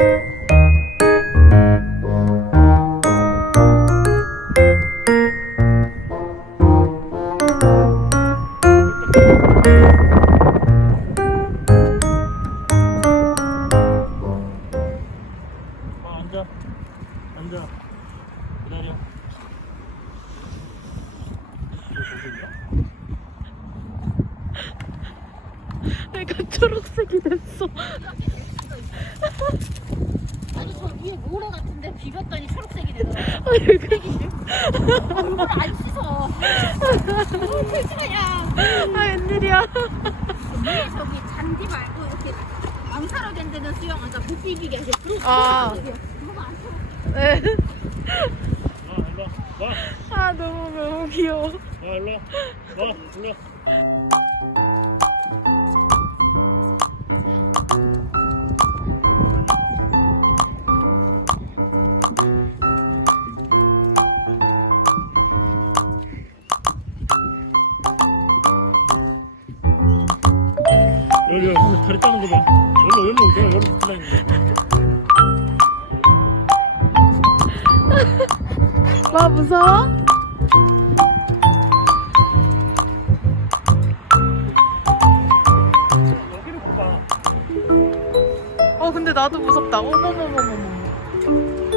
아, 앉아. 앉아. 기다려. 내가 초록색이 됐어. 아니 저 위에 모래 같은데 비볐더니 초록색이 되더라고. 얼굴 안 씻어. 야 아, 웬일이야. 위에 저기 잔디 말고 이렇게 망사로 된 데는 수영, 그러니까 못 비비게 이렇게 그런 아. 그거 안 쳐. 네. 와, 일로 와. 와, 아, 너무, 너무 귀여워. 와, 일로 와. 와, 일로 와. 따는 거 봐. 여기로, 내가 여기로 붙으려 했는데. 와, 무서워? 봐. 어, 근데 나도 무섭다. 어머머머머머.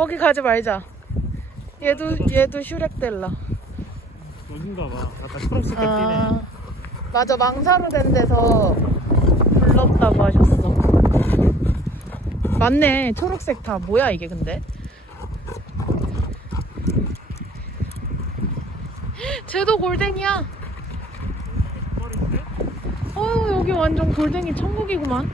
거기 가지 말자. 얘도 얘도 슈렉델라. 여긴가 봐. 약간 초록색 해. 아, 맞아 망사로 된 데서 불렀다고 하셨어. 맞네 초록색 다 뭐야 이게 근데? 쟤도 골댕이야. 어 여기 완전 골댕이 천국이구만.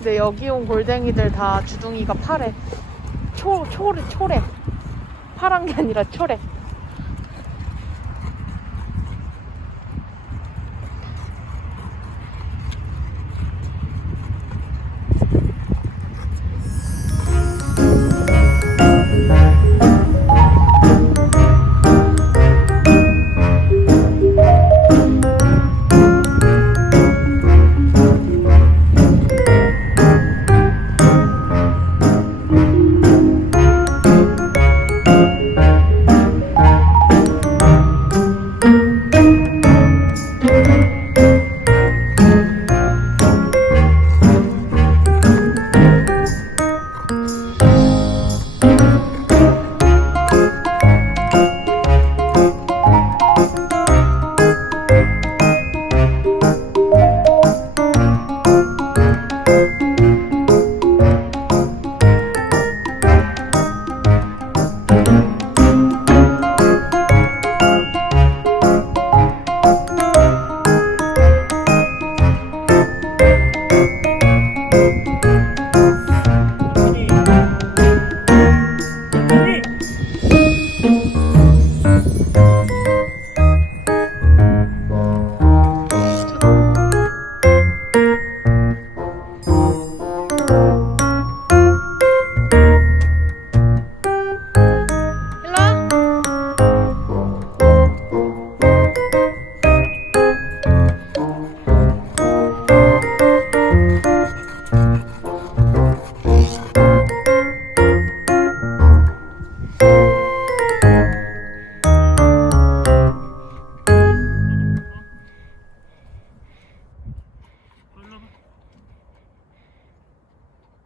근데 여기 온 골댕이들 다 주둥이가 파래. 초 초래 초래. 파란 게 아니라 초래.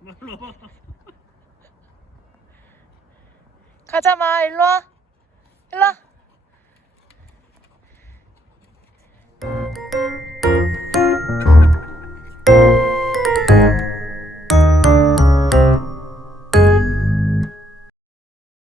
일로 와. 가자 마 일로 와. 일로 와.